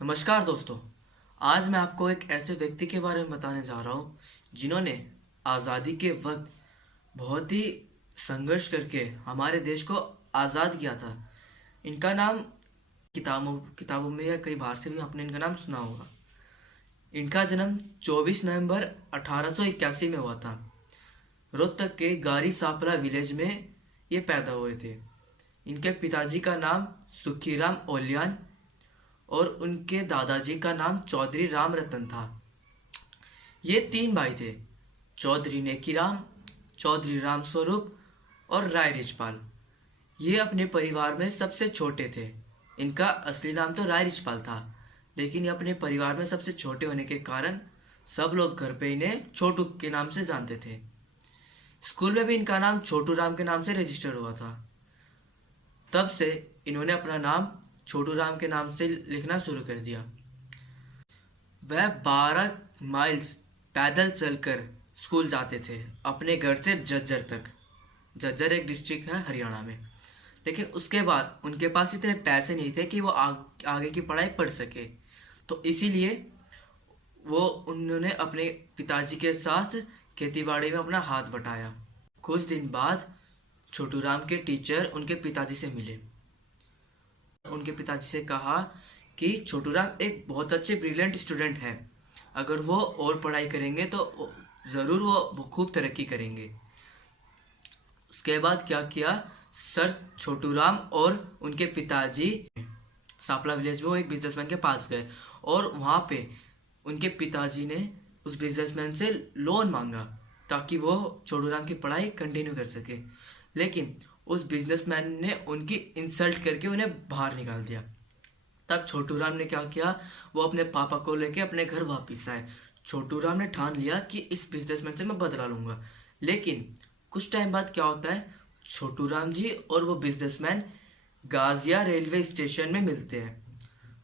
नमस्कार दोस्तों। आज मैं आपको एक ऐसे व्यक्ति के बारे में बताने जा रहा हूँ जिन्होंने आज़ादी के वक्त बहुत ही संघर्ष करके हमारे देश को आज़ाद किया था। इनका नाम किताबों किताबों में या कई बार से भी आपने इनका नाम सुना होगा। इनका जन्म 24 नवंबर 1881 में हुआ था। रोहतक के गारी सापला विलेज में ये पैदा हुए थे। इनके पिताजी का नाम सुखीराम ओलियान और उनके दादाजी का नाम चौधरी राम रतन था। ये तीन भाई थे, चौधरी नेकीराम, चौधरी राम स्वरूप और राय रिचपाल। ये अपने परिवार में सबसे छोटे थे। इनका असली नाम तो राय रिचपाल था, लेकिन ये अपने परिवार में सबसे छोटे होने के कारण सब लोग घर पे इन्हें छोटू के नाम से जानते थे। स्कूल में भी इनका नाम छोटू राम के नाम से रजिस्टर हुआ था। तब से इन्होंने अपना नाम छोटू राम के नाम से लिखना शुरू कर दिया। वह 12 माइल्स पैदल चलकर स्कूल जाते थे, अपने घर से झज्जर तक। झज्जर एक डिस्ट्रिक्ट है हरियाणा में। लेकिन उसके बाद उनके पास इतने पैसे नहीं थे कि वो आगे की पढ़ाई पढ़ सके, तो इसीलिए वो उन्होंने अपने पिताजी के साथ खेतीबाड़ी में अपना हाथ बटाया। कुछ दिन बाद छोटू राम के टीचर उनके पिताजी से मिले। उनके पिताजी से कहा कि छोटू राम एक बहुत अच्छे ब्रिलियंट स्टूडेंट है, अगर वो और पढ़ाई करेंगे तो ज़रूर वो खूब तरक्की करेंगे। उसके बाद क्या किया, सर छोटू राम और उनके पिताजी सापला विलेज में वो एक बिजनेसमैन के पास गए और वहाँ पे उनके पिताजी ने उस बिजनेसमैन से लोन मांगा ताकि वो छोटू राम की पढ़ाई कंटिन्यू कर सके। लेकिन उस बिजनेसमैन ने उनकी इंसल्ट करके उन्हें बाहर निकाल दिया। तब छोटू राम ने क्या किया, वो अपने पापा को लेके अपने घर वापस आए। छोटू राम ने ठान लिया कि इस बिजनेसमैन से मैं बदला लूंगा। लेकिन कुछ टाइम बाद क्या होता है, छोटू राम जी और वो बिजनेसमैन गाजिया रेलवे स्टेशन में मिलते हैं।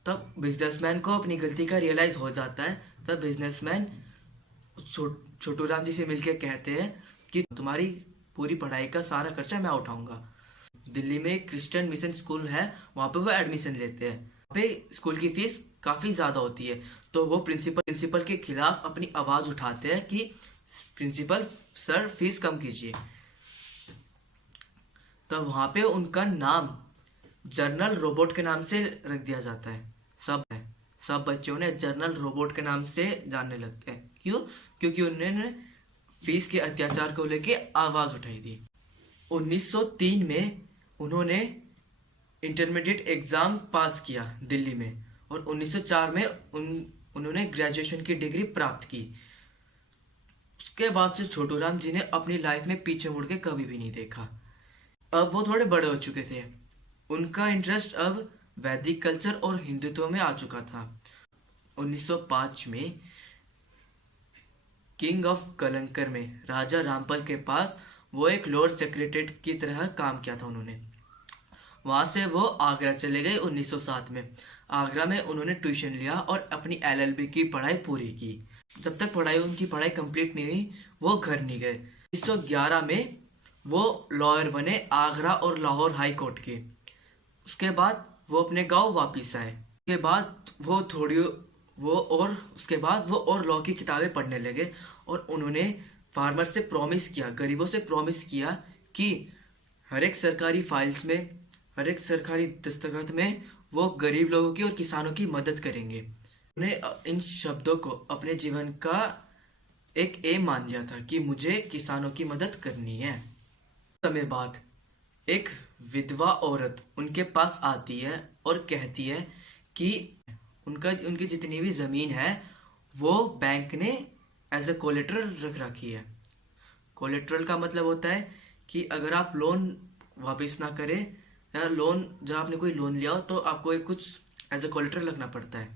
तब बिजनेसमैन को अपनी गलती का रियलाइज हो जाता है। तब बिजनेसमैन छोटू राम जी से मिलके कहते हैं कि तुम्हारी पूरी पढ़ाई का सारा खर्चा मैं उठाऊंगा। दिल्ली में एक क्रिश्चियन मिशन स्कूल है, वहां पे वो एडमिशन लेते हैं। वहाँ पे स्कूल की फीस काफी ज्यादा होती है, तो वो प्रिंसिपल के खिलाफ अपनी आवाज उठाते हैं कि प्रिंसिपल सर फीस कम कीजिए। तो वहां पे उनका नाम जर्नल रोबोट के नाम से रख दिया जाता है। सब बच्चे उन्हें जर्नल रोबोट के नाम से जानने लगते हैं। क्यों? क्योंकि उन्होंने फीस के अत्याचार को लेके आवाज उठाई थी। 1903 में उन्होंने इंटरमीडिएट एग्जाम पास किया दिल्ली में और 1904 में उन्होंने ग्रेजुएशन की डिग्री प्राप्त की। उसके बाद से छोटू राम जी ने अपनी लाइफ में पीछे मुड़ के कभी भी नहीं देखा। अब वो थोड़े बड़े हो चुके थे। उनका इंटरेस्ट अब वैदिक कल्चर और हिंदुत्व में आ चुका था। 1905 में किंग ऑफ कलंकर में राजा रामपाल के पास वो एक लॉर्ड सेक्रेटरी की तरह काम किया था उन्होंने। वहां से वो आगरा चले गए 1907 में। आगरा में उन्होंने ट्यूशन लिया और अपनी एलएलबी की पढ़ाई पूरी की। जब तक उनकी पढ़ाई कंप्लीट नहीं हुई, वो घर नहीं गए। 1911 में वो लॉयर बने आगरा और लाहौर हाई कोर्ट के। उसके बाद वो अपने गांव वापिस आए। उसके बाद वो और लॉ की किताबें पढ़ने लगे और उन्होंने फार्मर से प्रॉमिस किया, गरीबों से प्रॉमिस किया कि हर एक सरकारी फाइल्स में, हर एक सरकारी दस्तखत में वो गरीब लोगों की और किसानों की मदद करेंगे। उन्हें इन शब्दों को अपने जीवन का एक एम मान लिया था कि मुझे किसानों की मदद करनी है। समय बाद एक विधवा औरत उनके पास आती है और कहती है कि उनकी जितनी भी जमीन है वो बैंक ने एज ए कोलेटरल रख रखी है। कोलेटरल का मतलब होता है कि अगर आप लोन वापस ना करें या जब आपने कोई लोन लिया हो तो आपको एक कुछ एज ए कोलेटरल रखना पड़ता है,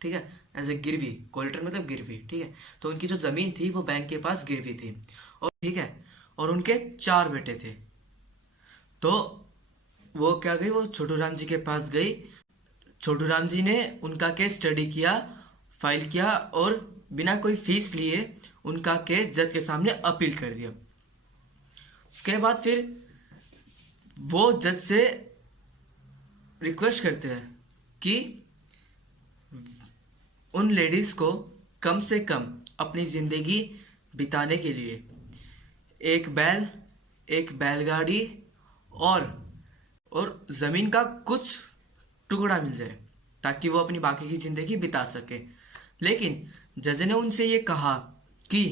ठीक है, एज ए गिरवी। कोलेटरल मतलब गिरवी, ठीक है। तो उनकी जो जमीन थी वो बैंक के पास गिरवी थी और ठीक है, और उनके 4 बेटे थे। तो वो क्या गई, वो छोटू राम जी के पास गई। छोटू राम जी ने उनका केस स्टडी किया, फाइल किया और बिना कोई फीस लिए उनका केस जज के सामने अपील कर दिया। उसके बाद फिर वो जज से रिक्वेस्ट करते हैं कि उन लेडीज को कम से कम अपनी जिंदगी बिताने के लिए एक बैलगाड़ी और जमीन का कुछ टुकड़ा मिल जाए ताकि वो अपनी बाकी की जिंदगी बिता सके। लेकिन जज ने उनसे ये कहा कि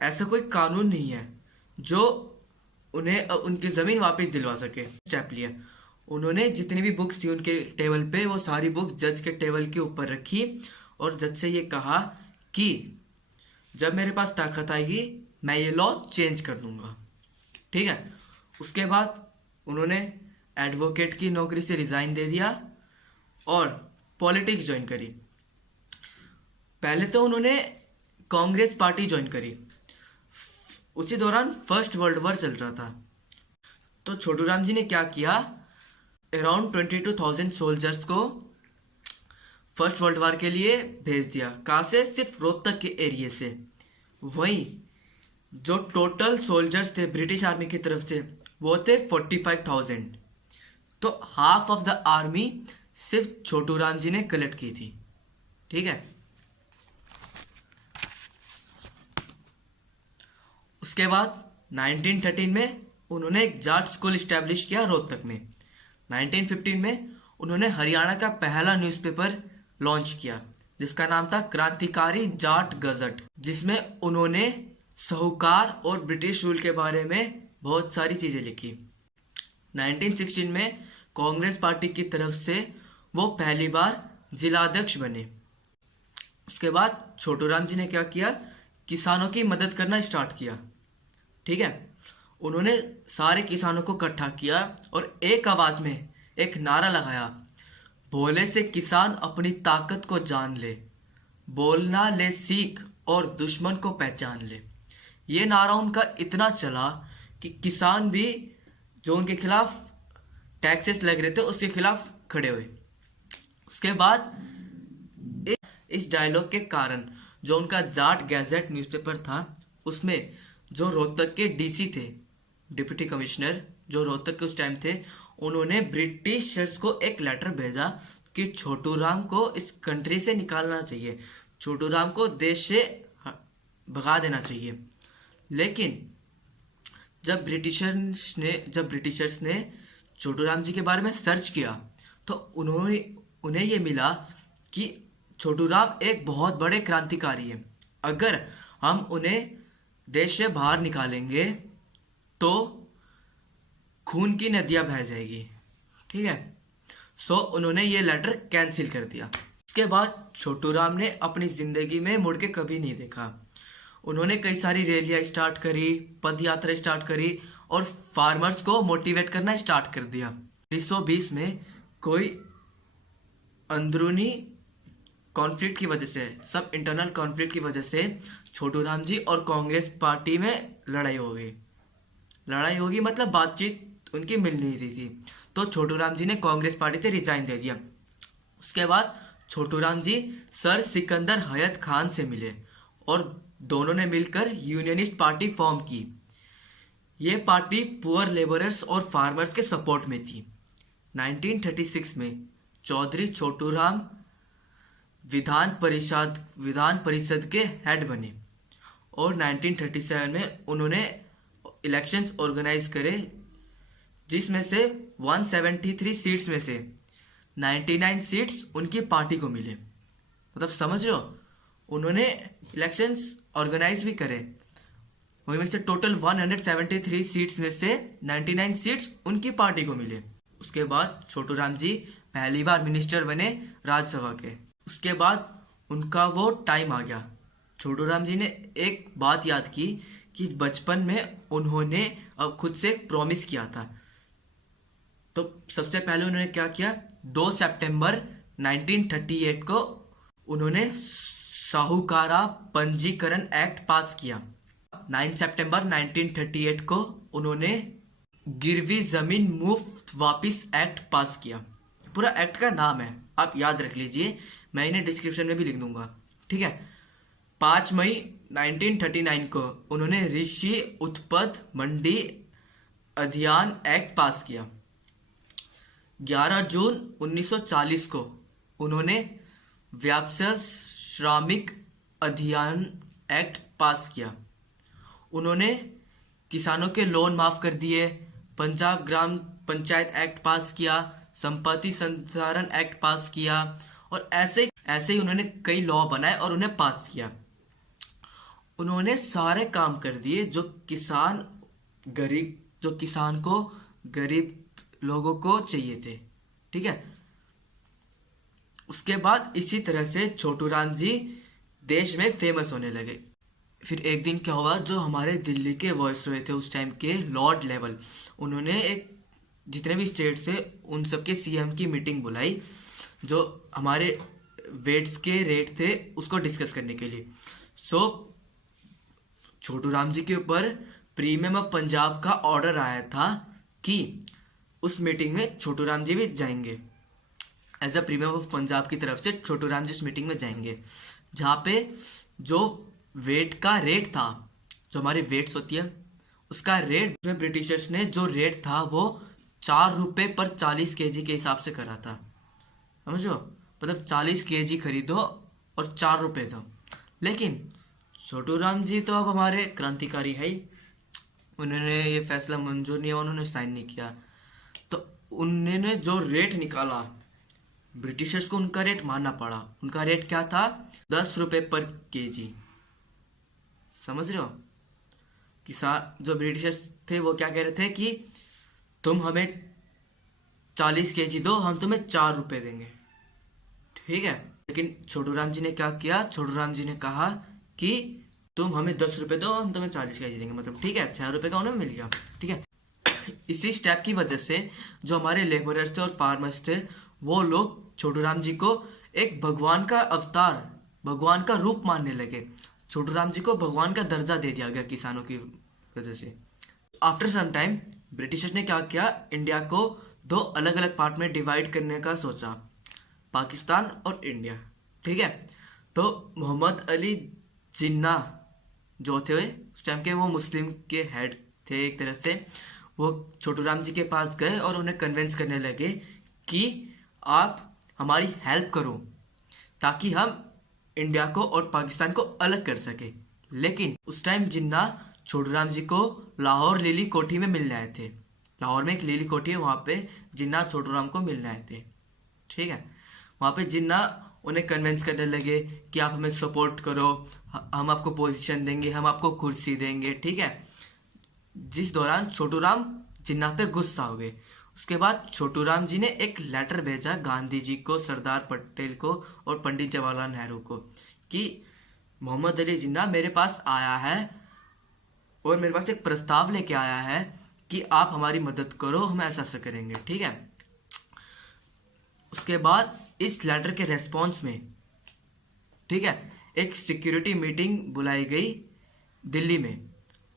ऐसा कोई कानून नहीं है जो उन्हें उनकी जमीन वापस दिलवा सके। स्टेप लिया, उन्होंने जितनी भी बुक्स थी उनके टेबल पे वो सारी बुक्स जज के टेबल के ऊपर रखी और जज से ये कहा कि जब मेरे पास ताकत आएगी मैं ये लॉ चेंज कर दूंगा। ठीक है, उसके बाद उन्होंने एडवोकेट की नौकरी से रिजाइन दे दिया और पॉलिटिक्स ज्वाइन करी। पहले तो उन्होंने कांग्रेस पार्टी ज्वाइन करी। उसी दौरान फर्स्ट वर्ल्ड वॉर चल रहा था, तो छोटू राम जी ने क्या किया, अराउंड 22,000 सोल्जर्स को फर्स्ट वर्ल्ड वॉर के लिए भेज दिया। कहाँ से? सिर्फ रोहतक के एरिया से। वहीं जो टोटल सोल्जर्स थे ब्रिटिश आर्मी की तरफ से वो थे 45,000। तो हाफ ऑफ द आर्मी सिर्फ छोटू राम जी ने कलेक्ट की थी। ठीक है, उसके बाद 1913 में उन्होंने एक जाट स्कूल स्टैब्लिश किया रोहतक में। 1915 में उन्होंने हरियाणा का पहला न्यूज़पेपर लॉन्च किया जिसका नाम था क्रांतिकारी जाट गजट, जिसमें उन्होंने साहूकार और ब्रिटिश रूल के बारे में बहुत सारी चीजें लिखी। 1916 में कांग्रेस पार्टी की तरफ से वो पहली बार जिलाध्यक्ष बने। उसके बाद छोटू राम जी ने क्या किया, किसानों की मदद करना स्टार्ट किया। ठीक है, उन्होंने सारे किसानों को इकट्ठा किया और एक आवाज में एक नारा लगाया, भोले से किसान अपनी ताकत को जान ले, बोलना ले सीख और दुश्मन को पहचान ले। ये नारा उनका इतना चला कि किसान भी जो उनके खिलाफ टैक्सेस लग रहे थे उसके खिलाफ खड़े हुए। उसके बाद इस डायलॉग के कारण जो उनका जाट गैजेट न्यूज़पेपर था उसमें जो रोहतक के डीसी थे, डिप्टी कमिश्नर जो रोहतक के उस टाइम थे, उन्होंने ब्रिटिशर्स को एक लेटर भेजा कि छोटू राम को इस कंट्री से निकालना चाहिए, छोटू राम को देश से भगा देना चाहिए। लेकिन जब ब्रिटिशर्स ने छोटू राम जी के बारे में सर्च किया तो उन्हें ये मिला कि छोटू राम एक बहुत बड़े क्रांतिकारी हैं। अगर हम उन्हें देश से बाहर निकालेंगे तो खून की नदियां बह जाएगी। ठीक है, सो उन्होंने ये लेटर कैंसिल कर दिया। उसके बाद छोटू राम ने अपनी जिंदगी में मुड़ के कभी नहीं देखा। उन्होंने कई सारी रैलियां स्टार्ट करी, पद यात्रा स्टार्ट करी और फार्मर्स को मोटिवेट करना स्टार्ट कर दिया। 1920 में कोई अंदरूनी कॉन्फ्लिक्ट की वजह से, सब इंटरनल कॉन्फ्लिक्ट की वजह से छोटू राम जी और कांग्रेस पार्टी में लड़ाई होगी मतलब बातचीत उनकी मिल नहीं रही थी। तो छोटू राम जी ने कांग्रेस पार्टी से रिजाइन दे दिया। उसके बाद छोटू राम जी सर सिकंदर हयत खान से मिले और दोनों ने मिलकर यूनियनिस्ट पार्टी फॉर्म की। ये पार्टी पुअर लेबरर्स और फार्मर्स के सपोर्ट में थी। 1936 में चौधरी छोटू राम विधान परिषद के हेड बने और 1937 में उन्होंने इलेक्शंस ऑर्गेनाइज करे जिसमें से 173 सीट्स में से 99 सीट्स उनकी पार्टी को मिले। मतलब समझ रहे हो, उन्होंने इलेक्शंस ऑर्गेनाइज भी करे, वहीं में से टोटल 173 सीट्स में से 99 सीट्स उनकी पार्टी को मिले। उसके बाद छोटू राम जी पहली बार मिनिस्टर बने राज्यसभा के। उसके बाद उनका वो टाइम आ गया। छोटू राम जी ने एक बात याद की कि बचपन में उन्होंने अब खुद से एक प्रॉमिस किया था। तो सबसे पहले उन्होंने क्या किया, 2 सितंबर 1938 को उन्होंने साहूकारा पंजीकरण एक्ट पास किया। 9 सितंबर 1938 को उन्होंने गिरवी जमीन मुफ्त वापिस एक्ट पास किया। पूरा एक्ट का नाम है, आप याद रख लीजिए, मैं इन्हें डिस्क्रिप्शन में भी लिख दूंगा। ठीक है, 5 मई 1939 को उन्होंने ऋषि उत्पद मंडी अधियान एक्ट पास किया। 11 जून 1940 को उन्होंने व्यापसस श्रमिक अधिनियम एक्ट पास किया। उन्होंने किसानों के लोन माफ कर दिए, पंजाब ग्राम पंचायत एक्ट पास किया, संपत्ति संधारण एक्ट पास किया, और ऐसे ऐसे ही उन्होंने कई लॉ बनाए और उन्हें पास किया। उन्होंने सारे काम कर दिए जो किसान को गरीब लोगों को चाहिए थे। ठीक है। उसके बाद इसी तरह से छोटू राम जी देश में फेमस होने लगे। फिर एक दिन क्या हुआ, जो हमारे दिल्ली के वॉइसरॉय थे उस टाइम के, लॉर्ड लेवल, उन्होंने एक जितने भी स्टेट थे उन सबके सीएम की मीटिंग बुलाई, जो हमारे वेट्स के रेट थे उसको डिस्कस करने के लिए। छोटू राम जी के ऊपर प्रीमियम ऑफ पंजाब का ऑर्डर आया था कि उस मीटिंग में छोटू राम जी भी जाएंगे। As a premium of Punjab की तरफ से छोटू राम जी उस मीटिंग में जाएंगे, जहाँ पे जो वेट का रेट था, जो हमारी वेट्स होती है उसका रेट, में ब्रिटिशर्स ने जो रेट था वो 4 रुपये पर 40 केजी के हिसाब से करा था। समझो, मतलब 40 केजी खरीदो और 4 रुपये दो। लेकिन छोटू राम जी तो अब हमारे क्रांतिकारी है ही, उन्होंने ये फैसला मंजूर नहीं हुआ, उन्होंने साइन नहीं किया। तो उन्होंने जो रेट निकाला, ब्रिटिशर्स को उनका रेट मानना पड़ा। उनका रेट क्या था? 10 रुपये पर केजी। समझ रहे हो? किसान जो ब्रिटिशर्स थे वो क्या कह रहे थे कि तुम हमें 40 केजी दो, हम तुम्हें 4 रुपये देंगे। ठीक है। लेकिन छोटू राम जी ने क्या किया? छोटू राम जी ने कहा कि तुम हमें 10 रुपये दो, हम तुम्हें 40 केजी देंगे। मतलब ठीक है, 6 रुपये का उन्हें मिल गया। ठीक है। इसी स्टेप की वजह से जो हमारे लेबरर्स थे और फार्मर्स थे, वो लोग छोटू राम जी को एक भगवान का अवतार, भगवान का रूप मानने लगे। छोटू राम जी को भगवान का दर्जा दे दिया गया किसानों की वजह से। आफ्टर सम टाइम ब्रिटिशर्स ने क्या किया, इंडिया को 2 अलग अलग पार्ट में डिवाइड करने का सोचा, पाकिस्तान और इंडिया। ठीक है। तो मोहम्मद अली जिन्ना जो थे उस टाइम के, वो मुस्लिम के हेड थे एक तरह से। वो छोटू राम जी के पास गए और उन्हें कन्विंस करने लगे कि आप हमारी हेल्प करो ताकि हम इंडिया को और पाकिस्तान को अलग कर सके। लेकिन उस टाइम जिन्ना छोटू राम जी को लाहौर लीली कोठी में मिलने आए थे। लाहौर में एक लीली कोठी है, वहां पे जिन्ना छोटू राम को मिलने आए थे। ठीक है। वहां पे जिन्ना उन्हें कन्विंस करने लगे कि आप हमें सपोर्ट करो, हम आपको पोजीशन देंगे, हम आपको कुर्सी देंगे। ठीक है। जिस दौरान छोटू राम जिन्ना पे गुस्सा हो गए। उसके बाद छोटू राम जी ने एक लेटर भेजा गांधी जी को, सरदार पटेल को और पंडित जवाहरलाल नेहरू को कि मोहम्मद अली जिन्ना मेरे पास आया है और मेरे पास एक प्रस्ताव लेके आया है कि आप हमारी मदद करो, हम ऐसा करेंगे। ठीक है। उसके बाद इस लेटर के रेस्पॉन्स में, ठीक है, एक सिक्योरिटी मीटिंग बुलाई गई दिल्ली में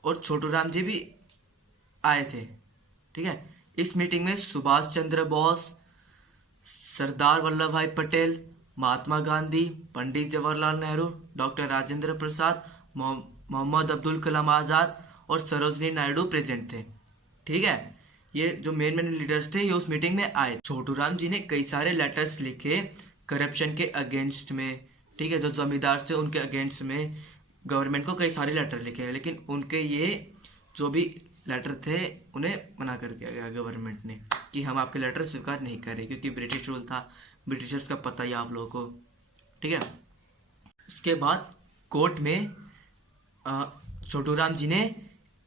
और छोटू राम जी भी आए थे। ठीक है। इस मीटिंग में सुभाष चंद्र बोस, सरदार वल्लभ भाई पटेल, महात्मा गांधी, पंडित जवाहरलाल नेहरू, डॉक्टर राजेंद्र प्रसाद, मोहम्मद अब्दुल कलाम आजाद और सरोजनी नायडू प्रेजेंट थे। ठीक है। ये जो मेन लीडर्स थे ये उस मीटिंग में आए। छोटू राम जी ने कई सारे लेटर्स लिखे करप्शन के अगेंस्ट में। ठीक है। जो जमींदार थे उनके अगेंस्ट में गवर्नमेंट को कई सारे लेटर लिखे, लेकिन उनके ये जो भी लेटर थे उन्हें मना कर दिया गया गवर्नमेंट ने कि हम आपके लेटर स्वीकार नहीं करें, क्योंकि ब्रिटिश रूल था, ब्रिटिशर्स का पता ही आप लोगों को। ठीक है। उसके बाद कोर्ट में छोटू राम जी ने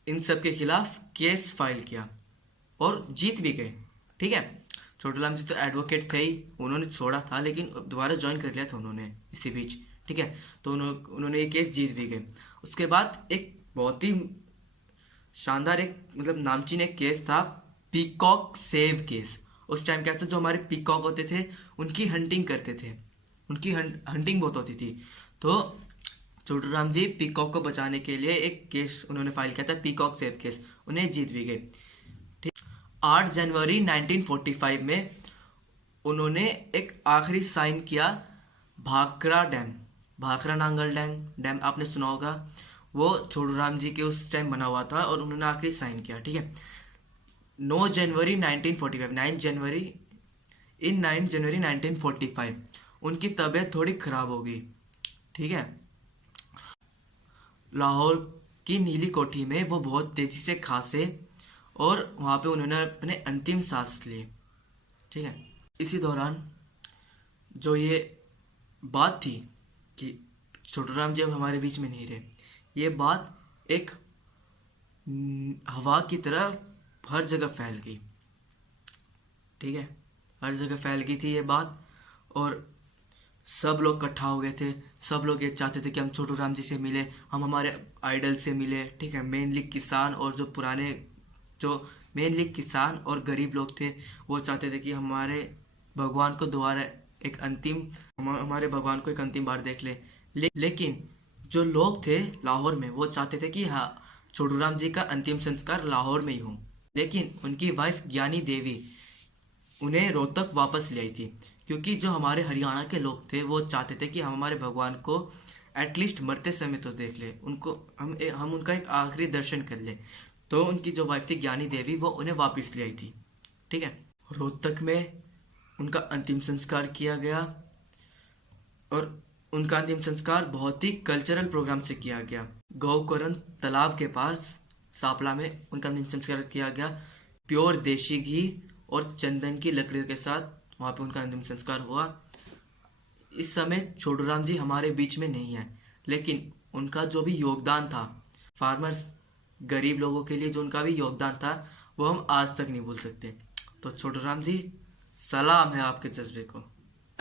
इन सब के खिलाफ केस फाइल किया और जीत भी गए। ठीक है। छोटू राम जी तो एडवोकेट थे ही, उन्होंने छोड़ा था लेकिन दोबारा ज्वाइन कर लिया था उन्होंने इसी बीच। ठीक है। तो उन्होंने ये केस जीत भी गए। उसके बाद एक बहुत ही शानदार एक मतलब नामचीन एक केस था, पीकॉक सेव केस। उस टाइम क्या था, जो हमारे पीकॉक होते थे उनकी हंटिंग करते थे, उनकी हंटिंग बहुत होती थी। तो छोटू राम जी पीकॉक को बचाने के लिए एक केस उन्होंने फाइल किया था, पीकॉक सेव केस, उन्हें जीत भी गए। ठीक। 8 जनवरी 1945 में उन्होंने एक आखिरी साइन किया भाखड़ा डैम, भाखड़ा नांगल डैम आपने सुना होगा, वो छोटू राम जी के उस टाइम बना हुआ था और उन्होंने आखिरी साइन किया। ठीक है। 9 जनवरी 1945, 9 जनवरी 1945 उनकी तबीयत थोड़ी खराब हो गई। ठीक है। लाहौर की नीली कोठी में वो बहुत तेजी से खांसे और वहाँ पे उन्होंने अपने अंतिम सांस लिए। ठीक है। इसी दौरान जो ये बात थी कि छोटूराम जी अब हमारे बीच में नहीं रहे, ये बात एक हवा की तरह हर जगह फैल गई। ठीक है, हर जगह फैल गई थी ये बात, और सब लोग इकट्ठा हो गए थे। सब लोग ये चाहते थे कि हम छोटूराम जी से मिले, हम हमारे आइडल से मिले। ठीक है, मेनली किसान और जो मेनली किसान और गरीब लोग थे, वो चाहते थे कि हमारे भगवान को दोबारा हमारे भगवान को एक अंतिम बार देख लेकिन जो लोग थे लाहौर में, वो चाहते थे कि हाँ, छोटूराम जी का अंतिम संस्कार लाहौर में ही हो। लेकिन उनकी वाइफ ज्ञानी देवी उन्हें रोहतक वापस ले आई थी, क्योंकि जो हमारे हरियाणा के लोग थे वो चाहते थे कि हम हमारे भगवान को एटलीस्ट मरते समय तो देख ले, उनको हम उनका एक आखिरी दर्शन कर ले। तो उनकी जो वाइफ थी ज्ञानी देवी, वो उन्हें वापस ले आई थी। ठीक है, रोहतक में उनका अंतिम संस्कार किया गया, और उनका अंतिम संस्कार बहुत ही कल्चरल प्रोग्राम से किया गया। गौकरण तालाब के पास सापला में उनका अंतिम संस्कार किया गया। प्योर देशी घी और चंदन की लकड़ियों के साथ वहाँ पे उनका अंतिम संस्कार हुआ। इस समय छोटूराम जी हमारे बीच में नहीं है, लेकिन उनका जो भी योगदान था फार्मर्स, गरीब लोगों के लिए जो उनका भी योगदान था, वो हम आज तक नहीं भूल सकते। तो छोटूराम जी, सलाम है आपके जज्बे को।